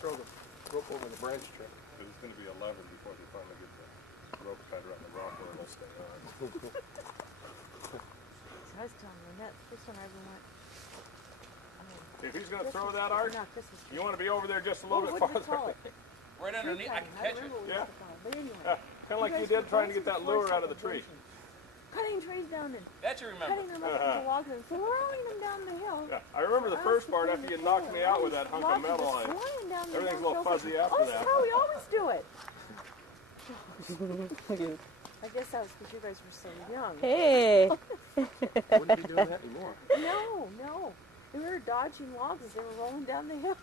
throw the rope over the branch tree. Because it's going to be 11 before they finally get the rope tied around the rock or it'll stay on. So I was telling you, that first one I ever went. If he's going to throw that, Art, you want to be over there just a little bit what did you farther. call it? Right underneath, I can catch it. Yeah. But anyway, Kind of like you did trying to get that lure out of the tree. cutting trees down and That you remember. cutting them up into logs and throwing them down the hill. Yeah, I remember the first part after you knocked me out with that hunk of metal on it. Everything's a little fuzzy after that. That's how we always do it. I guess that was because you guys were so young. Hey! Wouldn't be doing that anymore. No. We were dodging logs as they were rolling down the hills.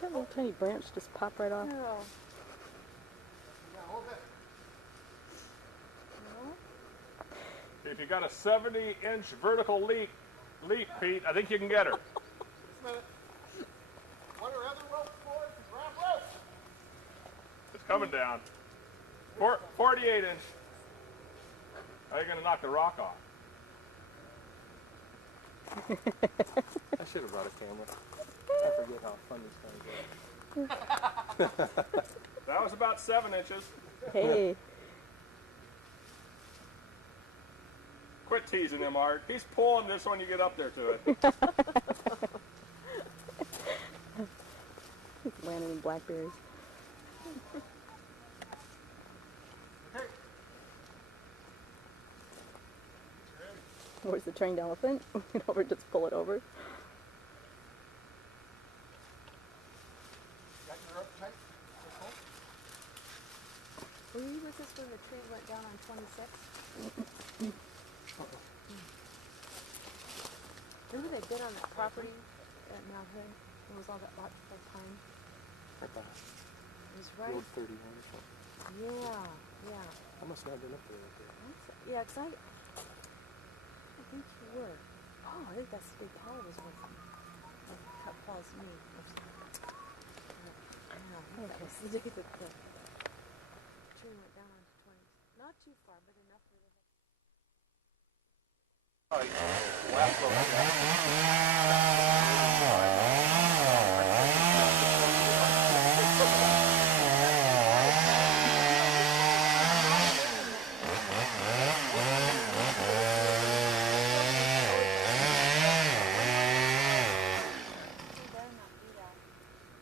That little tiny branch just popped right off. No. If you got a 70-inch vertical leap, Pete, I think you can get her. Just a minute. What are other ropes for? Grab rope. It's coming down. 48 inch. How are you going to knock the rock off? I should have brought a camera. I forget how fun this thing is. That was about 7 inches. Hey! Quit teasing him, Art. He's pulling this when you get up there to it. He's landing in blackberries. Where's the trained elephant? Over, just pull it over. Got your rope tight? Were you with us when the tree went down on 26? Remember they bid on that property at Mount Hood? It was all that lot of pine. Right behind. It was right. The old 31 or something. Yeah. I must not have been up there right there. Yeah, because I think you were. Oh, I think that's Big Paul was with them. Like, Cut Paul's knee or something. No, I think that was the day that the tree went down on 20. Not too far, but enough where they had.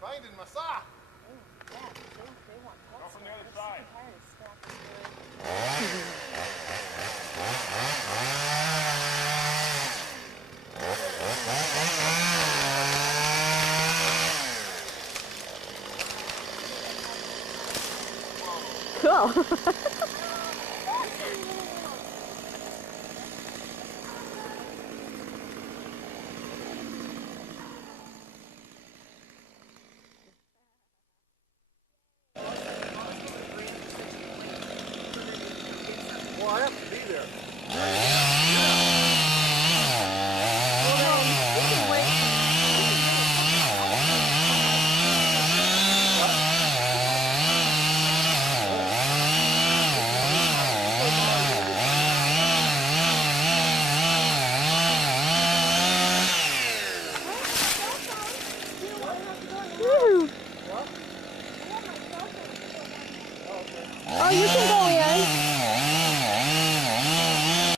Finding my saw. They want Go from the other side. Cool! Well, I have to be there. Oh, you can go